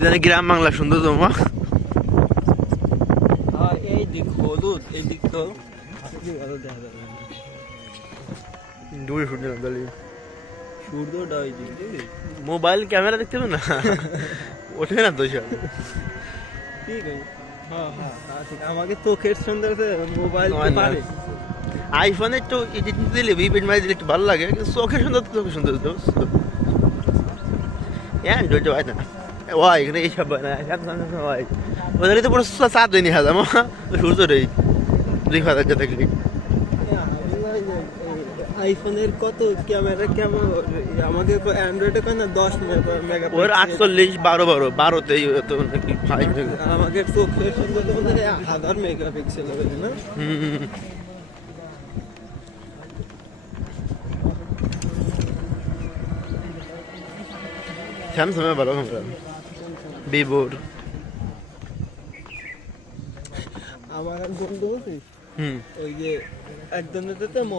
গ্রাম বাংলা সুন্দর তোমা এই দিক হলুদ এই দিক তো ভালো দেখা যাবে দূরে শুনছিলাম তাহলে সূর্যটা ওই দিক দেখবি মোবাইল ক্যামেরা দেখতে হবে না ওঠে না তো সব ঠিক আছে হ্যাঁ ঠিক আমাকে চোখের সুন্দর মোবাইল পারে আইফোনে একটু এডিটিং দিলে ভিপিএন মারি দিলে একটু ভালো লাগে কিন্তু চোখের সুন্দর তো চোখের সুন্দর তো অ্যান্ড্রয়েড হয় না ওই এখানে এইসব হয় না হয় ওদের তো পুরো চাঁদ হয়নি হাজার সূর্য রে দুই হাজার দেখলি আইফোনের কত ক্যামেরা কেমন আমাকে অ্যান্ড্রয়েডে কয় না 10 মেগাপিক্সেল ওর 48 12 তো নাকি আমাকে চোখের সুন্দর তো 1000 মেগাপিক্সেল হবে না স্যামসাংয়ের ভালো ক্যামেরা ভিভোর আমার এক বন্ধু ওই যে একজনের